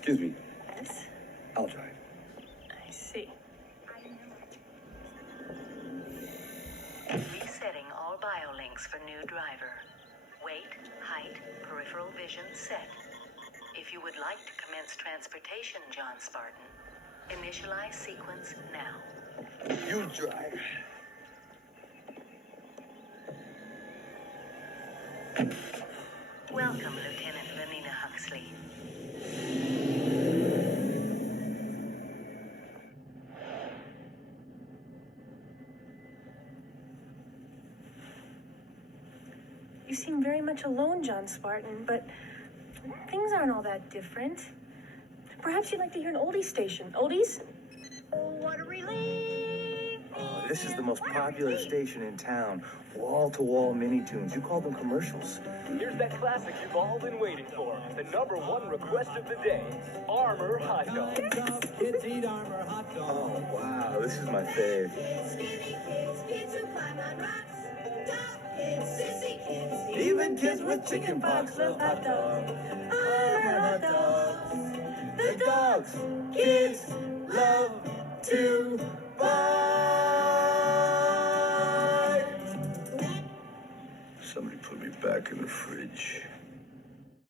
Excuse me. Yes? I'll drive. I see. Resetting all biolinks for new driver. Weight, height, peripheral vision set. If you would like to commence transportation, John Spartan, initialize sequence now. You drive. Welcome, Lieutenant Lenina Huxley. You seem very much alone, John Spartan, but things aren't all that different. Perhaps you'd like to hear an oldies station. Oldies? Oh, what a relief! Oh, this is the most popular station in town. Wall-to-wall mini-tunes. You call them commercials. Here's that classic you've all been waiting for. The #1 request of the day. Armor hot dog. Kids eat Armor hot dog. Oh, wow. This is my fave. Kids who climb on rocks. Dog kids, sissy kids. Even kids with chicken pox love hot dogs. Armor hot dogs. The dogs kids love to buy. Somebody put me back in the fridge.